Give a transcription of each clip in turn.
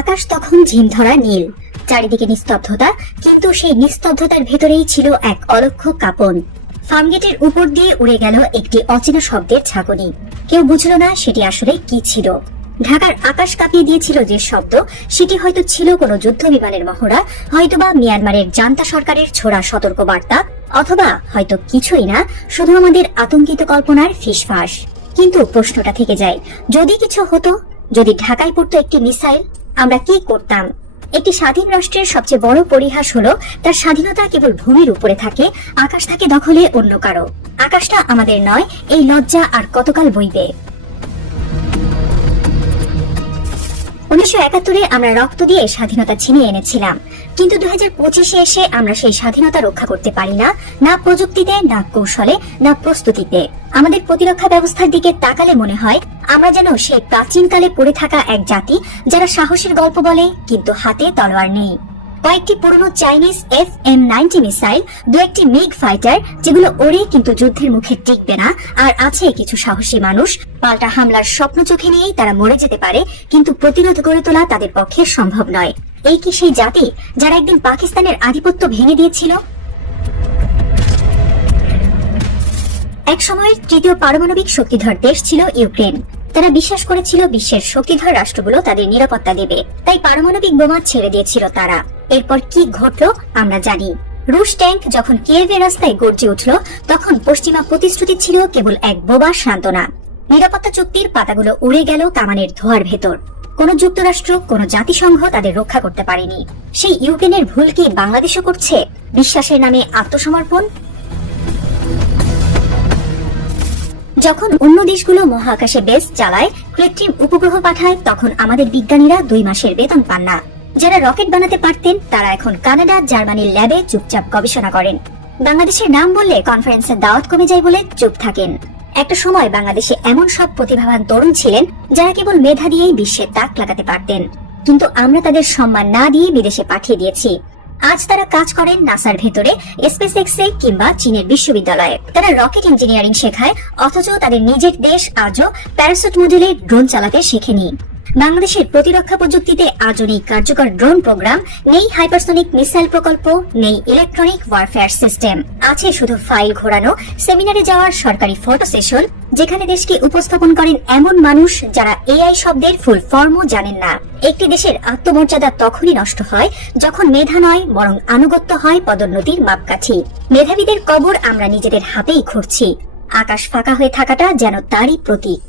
আকাশ তখন ঝিমধরা নীল, চারিদিকে নিস্তব্ধতা, কিন্তু সেই নিস্তব্ধতার ভেতরেই ছিল এক অলক্ষ্য কাঁপন। ফার্মগেটের উপর দিয়ে উড়ে গেল একটি অচেনা শব্দের ঝাঁকুনি। কেউ বুঝল না সেটি আসলে কি ছিল। ঢাকার আকাশ কাঁপিয়ে দিয়েছিল যে শব্দ, সেটি হয়তো ছিল কোনো যুদ্ধ বিমানের মহড়া, হয়তোবা মিয়ানমারের জান্তা সরকারের ছোড়া সতর্ক বার্তা, অথবা হয়তো কিছুই না, শুধু আমাদের আতঙ্কিত কল্পনার ফিসফাস। কিন্তু প্রশ্নটা থেকে যায়, যদি কিছু হতো, যদি ঢাকায় পড়তো একটি মিসাইল, আমরা কি করতাম? একটি স্বাধীন রাষ্ট্রের সবচেয়ে বড় পরিহাস হলো তার স্বাধীনতা কেবল ভূমির উপরে থাকে, আকাশ থাকে দখলে অন্য কারো। আকাশটা আমাদের নয়, এই লজ্জা আর কতকাল বইবে? 1971-এ আমরা রক্ত দিয়ে স্বাধীনতা ছিনিয়ে এনেছিলাম, কিন্তু 2025-এ এসে আমরা সেই স্বাধীনতা রক্ষা করতে পারি না, না প্রযুক্তিতে, না কৌশলে, না প্রস্তুতিতে। আমাদের প্রতিরক্ষা ব্যবস্থার দিকে তাকালে মনে হয় আমরা যেন সেই প্রাচীনকালে পড়ে থাকা এক জাতি, যারা সাহসের গল্প বলে কিন্তু হাতে তলোয়ার নেই। কয়েকটি পুরনো চাইনিজ FM-90 মিসাইল, দু একটি মিগ ফাইটার যেগুলো ওড়ে কিন্তু যুদ্ধের মুখে টিকবে না, আর আছে কিছু সাহসী মানুষ, পাল্টা হামলার স্বপ্ন চোখে নিয়েই তারা মরে যেতে পারে, কিন্তু প্রতিরোধ গড়ে তোলা তাদের পক্ষে সম্ভব নয়। এই কি সেই জাতি যারা একদিন পাকিস্তানের আধিপত্য ভেঙে দিয়েছিল? এক সময়ের তৃতীয় পারমাণবিক শক্তিধর দেশ ছিল ইউক্রেন। তারা বিশ্বাস করেছিল বিশ্বের শক্তিধর রাষ্ট্রগুলো তাদের নিরাপত্তা দেবে, তাই পারমাণবিক বোমা ছেড়ে দিয়েছিল তারা। এরপর কি ঘটলো আমরা জানি। রুশ ট্যাঙ্ক যখন কিয়েভের রাস্তায় গর্জে উঠল, তখন পশ্চিমা প্রতিশ্রুতি ছিল কেবল এক বোবা সান্ত্বনা। নিরাপত্তা চুক্তির পাতাগুলো উড়ে গেল কামানের ধোঁয়ার ভেতর। কোন যুক্তরাষ্ট্র, কোন জাতিসংঘ তাদের রক্ষা করতে পারেনি। সেই ইউক্রেনের ভুল কি বাংলাদেশও করছে? বিশ্বাসের নামে আত্মসমর্পণ। যখন অন্য দেশগুলো মহাকাশে বেস চালায়, কৃত্রিম উপগ্রহ পাঠায়, তখন আমাদের বিজ্ঞানীরা 2 মাসের বেতন পান না। যারা রকেট বানাতে পারতেন তারা এখন কানাডা, জার্মানির ল্যাবে চুপচাপ গবেষণা করেন। বাংলাদেশের নাম বললে কনফারেন্সের দাওয়াত কমে যায় বলে চুপ থাকেন। একটা সময় বাংলাদেশে এমন সব প্রতিভাবান তরুণ ছিলেন যারা কেবল মেধা দিয়েই বিশ্বের দাগ লাগাতে পারতেন, কিন্তু আমরা তাদের সম্মান না দিয়ে বিদেশে পাঠিয়ে দিয়েছি। আজ তারা কাজ করেন নাসার ভেতরে, স্পেসএক্সে কিংবা চীনের বিশ্ববিদ্যালয়ে। তারা রকেট ইঞ্জিনিয়ারিং শেখায়, অথচ তাদের নিজের দেশ আজও প্যারাসুট মডেলে ড্রোন চালাতে শেখেনি। বাংলাদেশের প্রতিরক্ষা প্রযুক্তিতে আজও নেই কার্যকর ড্রোন প্রোগ্রাম, নেই হাইপারসনিক মিসাইল প্রকল্প, নেই ইলেকট্রনিক ওয়ারফেয়ার সিস্টেম। আছে শুধু ফাইল ঘোরানো, সেমিনারে যাওয়ার সরকারি ফটো সেশন, যেখানে দেশকে উপস্থাপন করেন এমন মানুষ যারা এআই শব্দের ফুল ফর্মও জানেন না। একটি দেশের আত্মমর্যাদা তখনই নষ্ট হয় যখন মেধা নয়, বরং আনুগত্য হয় পদোন্নতির মাপকাঠি। মেধাবীদের কবর আমরা নিজেদের হাতেই খুঁড়ছি। আকাশ ফাঁকা হয়ে থাকাটা যেন তারই প্রতীক।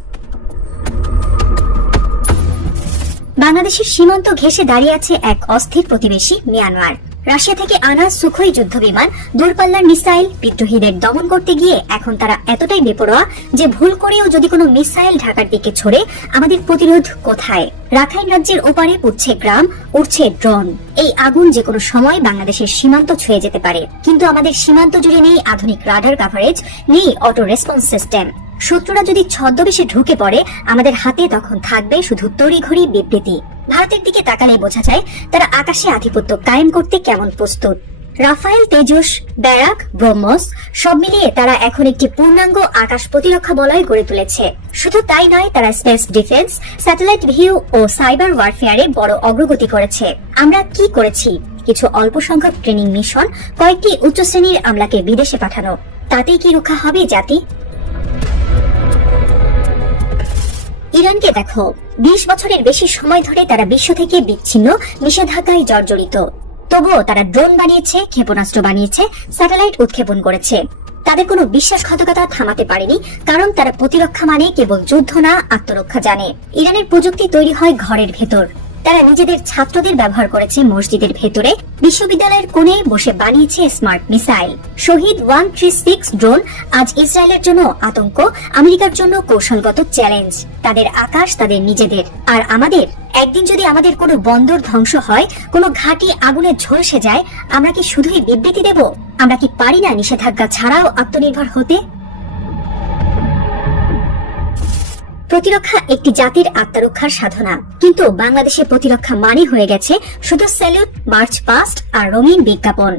বাংলাদেশের সীমান্ত ঘেঁষে দাঁড়িয়ে আছে এক অস্থির প্রতিবেশী মিয়ানমার। রাশিয়া থেকে আনা সুখোই যুদ্ধবিমান, দূরপাল্লার মিসাইল, বিদ্রোহীদের দমন করতে গিয়ে এখন তারা এতটাই বেপরোয়া যে ভুল করেও যদি কোনো মিসাইল ঢাকার দিকে ছড়ে, আমাদের প্রতিরোধ কোথায়? রাখাইন রাজ্যের ওপারে পুড়ছে গ্রাম, উড়ছে ড্রোন। এই আগুন যে কোনো সময় বাংলাদেশের সীমান্ত ছুঁয়ে যেতে পারে, কিন্তু আমাদের সীমান্ত জুড়ে নেই আধুনিক রাডার কভারেজ, নেই অটো রেসপন্স সিস্টেম। শত্রুরা যদি ছদ্মবেশে ঢুকে পড়ে, আমাদের হাতে তখন থাকবে শুধু তড়িঘড়ি বিবৃতি। ভারতের দিকে তাকালেই বোঝা যায় তারা আকাশে আধিপত্য কায়েম করতে কেমন প্রস্তুত। রাফায়েল, তেজস, ব্যারাক, ব্রহ্মস সব মিলিয়ে তারা এখন একটি পূর্ণাঙ্গ আকাশ প্রতিরক্ষা বলয় গড়ে তুলেছে। শুধু তাই নয়, তারা স্পেস ডিফেন্স, স্যাটেলাইট ভিউ ও সাইবার ওয়ারফেয়ারে বড় অগ্রগতি করেছে। আমরা কি করেছি? কিছু অল্প সংখ্যক ট্রেনিং মিশন, কয়েকটি উচ্চ শ্রেণীর আমলাকে বিদেশে পাঠানো। তাতেই কি রক্ষা হবে জাতি? ইরানকে দেখো, 20 বছরের বেশি সময় ধরে তারা বিশ্ব থেকে বিচ্ছিন্ন, নিষেধাজ্ঞায় জর্জরিত। তবুও তারা ড্রোন বানিয়েছে, ক্ষেপণাস্ত্র বানিয়েছে, স্যাটেলাইট উৎক্ষেপণ করেছে। তাদের কোনো বিশ্বাসঘাতকতা থামাতে পারেনি, কারণ তারা প্রতিরক্ষা মানে কেবল যুদ্ধ না, আত্মরক্ষা জানে। ইরানের প্রযুক্তি তৈরি হয় ঘরের ভেতর। তারা নিজেদের ছাত্রদের ব্যবহার করেছে মসজিদের ভেতরে, বিশ্ববিদ্যালয়ের কোণে বসে বানিয়েছে স্মার্ট মিসাইল। শহীদ 136 ড্রোন আজ ইসরায়েলের জন্য আতঙ্ক, আমেরিকার জন্য কৌশলগত চ্যালেঞ্জ। তাদের আকাশ তাদের নিজেদের, আর আমাদের। একদিন যদি আমাদের কোনো বন্দর ধ্বংস হয়, কোনো ঘাঁটি আগুনে ঝলসে যায়, আমরা কি শুধুই বিবৃতি দেব? আমরা কি পারি না নিষেধাজ্ঞা ছাড়াও আত্মনির্ভর হতে? প্রতিরক্ষা একটি জাতির আত্মরক্ষার সাধনা, কিন্তু বাংলাদেশে প্রতিরক্ষা মানে হয়ে গেছে শুধু স্যালুট, মার্চ পাস্ট আর রঙিন বিজ্ঞাপন।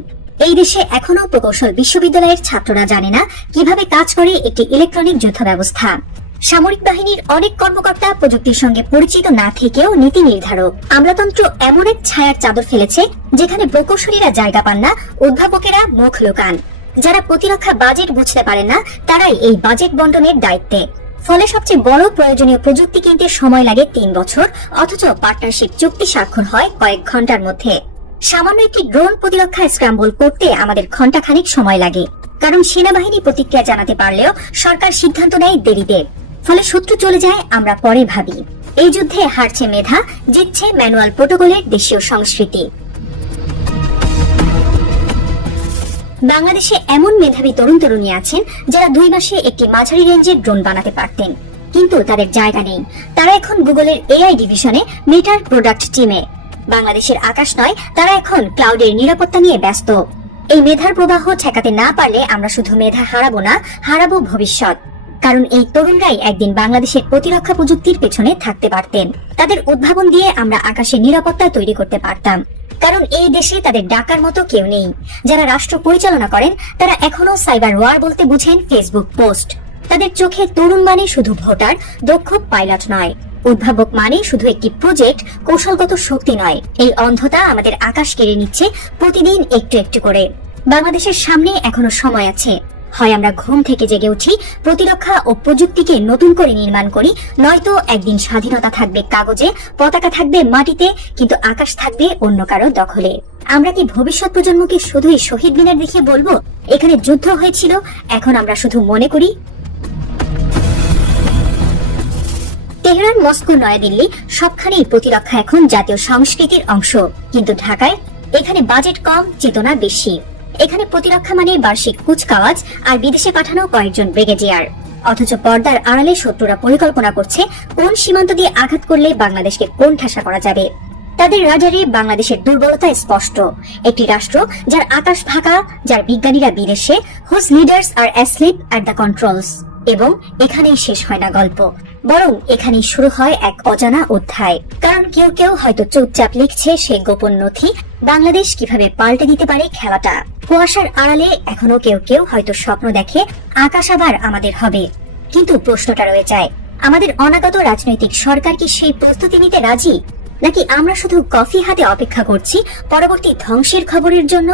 এই দেশে এখনো প্রকৌশল বিশ্ববিদ্যালয়ের ছাত্ররা জানে না কিভাবে কাজ করে একটি ইলেকট্রনিক যুদ্ধ ব্যবস্থা। সামরিক বাহিনীর অনেক কর্মকর্তা প্রযুক্তির সঙ্গে পরিচিত না থেকেও নীতি নির্ধারক। আমলাতন্ত্র এমন এক ছায়ার চাদর ফেলেছে যেখানে প্রকৌশলীরা জায়গা পান না, উদ্ভাবকেরা মুখ লুকান। যারা প্রতিরক্ষা বাজেট বুঝতে পারে না তারাই এই বাজেট বন্টনের দায়িত্বে। ফলে সবচেয়ে বড় প্রয়োজনীয় প্রযুক্তি কিনতে সময় লাগে 3 বছর, অথচ পার্টনারশিপ চুক্তি স্বাক্ষর হয় কয়েক ঘন্টার মধ্যে। সামান্য একটি ড্রোন প্রতিরক্ষা স্ক্র্যাম্বল করতে আমাদের ঘন্টাখানিক সময় লাগে, কারণ সেনাবাহিনী প্রতিক্রিয়া জানাতে পারলেও সরকার সিদ্ধান্ত নেয় দেরিতে। ফলে শত্রু চলে যায়, আমরা পরে ভাবি। এই যুদ্ধে হারছে মেধা, জিতছে ম্যানুয়াল প্রোটোকলের দেশীয় সংস্কৃতি। বাংলাদেশে এমন মেধাবী তরুণ তরুণী আছেন যারা 2 মাসে একটি মাঝারি রেঞ্জের ড্রোন বানাতে পারতেন, কিন্তু তাদের জায়গা নেই। তারা এখন গুগলের এআই ডিভিশনে, মেটার প্রোডাক্ট টিমে। বাংলাদেশের আকাশ নয়, তারা এখন ক্লাউডের নিরাপত্তা নিয়ে ব্যস্ত। এই মেধার প্রবাহ ঠেকাতে না পারলে আমরা শুধু মেধা হারাবো না, হারাবো ভবিষ্যৎ। কারণ এই তরুণরাই একদিন বাংলাদেশের প্রতিরক্ষা প্রযুক্তির পেছনে থাকতে পারতেন। তাদের উদ্ভাবন দিয়ে আমরা আকাশের নিরাপত্তা তৈরি করতে পারতাম। কারণ এই দেশে তাদের ডাকার মতো কেউ নেই। যারা রাষ্ট্র পরিচালনা করেন তারা এখনো সাইবার ওয়ার বলতে বুঝেন ফেসবুক পোস্ট। তাদের চোখে তরুণ মানে শুধু ভোটার, দক্ষ পাইলট নয়। উদ্ভাবক মানে শুধু একটি প্রজেক্ট, কৌশলগত শক্তি নয়। এই অন্ধতা আমাদের আকাশ কেড়ে নিচ্ছে প্রতিদিন একটু একটু করে। বাংলাদেশের সামনে এখনো সময় আছে। হয় আমরা ঘুম থেকে জেগে উঠি, প্রতিরক্ষা ও প্রযুক্তিকে নতুন করে নির্মাণ করি, নয়তো একদিন স্বাধীনতা থাকবে কাগজে, পতাকা থাকবে মাটিতে, কিন্তু আকাশ থাকবে অন্য কারো দখলে। আমরা কি ভবিষ্যৎ প্রজন্মকে শুধুই শহীদ মিনার দেখিয়ে বলবো এখানে যুদ্ধ হয়েছিল? এখন আমরা শুধু মনে করি। তেহরান, মস্কো, নয়াদিল্লি সবখানেই প্রতিরক্ষা এখন জাতীয় সংস্কৃতির অংশ। কিন্তু ঢাকায় এখানে বাজেট কম, চেতনা বেশি। এখানে প্রতিরক্ষা মানে বার্ষিক কুচকাওয়াজ আর বিদেশে পাঠানো কয়েকজন ব্রিগেডিয়ার। অথচ পর্দার আড়ালে শত্রুরা পরিকল্পনা করছে কোন সীমান্ত দিয়ে আঘাত করলে বাংলাদেশকে কোন ঠাসা করা যাবে। তাদের রাডারে বাংলাদেশের দুর্বলতা স্পষ্ট। একটি রাষ্ট্র যার আকাশ ফাঁকা, যার বিজ্ঞানীরা বিদেশে, whose leaders are asleep at the controls. এবং এখানেই শেষ হয় না গল্প, বরং এখানেই শুরু হয় এক অজানা অধ্যায়। কারণ কেউ কেউ হয়তো চুপচাপ লিখছে সেই গোপন নথি, বাংলাদেশ কিভাবে পাল্টে দিতে পারে খেলাটা। কুয়াশার আড়ালে এখনো কেউ কেউ হয়তো স্বপ্ন দেখে আকাশ আবার আমাদের হবে। কিন্তু প্রশ্নটা রয়ে যায়, আমাদের অনাগত রাজনৈতিক সরকার কি সেই প্রস্তুতি নিতে রাজি, নাকি আমরা শুধু কফি হাতে অপেক্ষা করছি পরবর্তী ধ্বংসের খবরের জন্য?